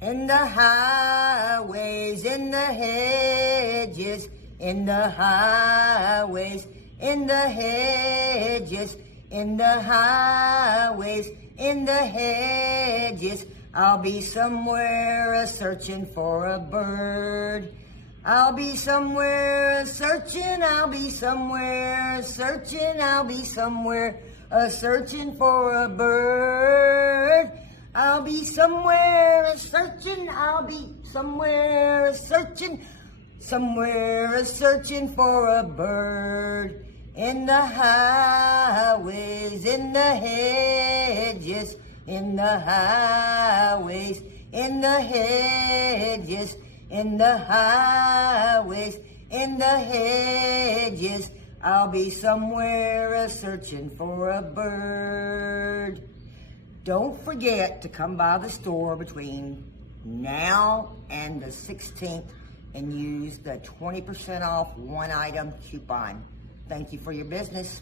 In the highways, in the hedges, in the highways, in the hedges, in the highways, in the hedges, I'll be somewhere a-searching for a bird. I'll be somewhere a-searching, I'll be somewhere a-searching, I'll be somewhere a-searching for a bird. I'll be somewhere a-searching, I'll be somewhere a-searching, somewhere a-searching for a bird. In the highways, in the hedges, in the highways, in the hedges, in the highways, in the hedges, I'll be somewhere a-searching for a bird. Don't forget to come by the store between now and the 16th and use the 20% off one item coupon. Thank you for your business.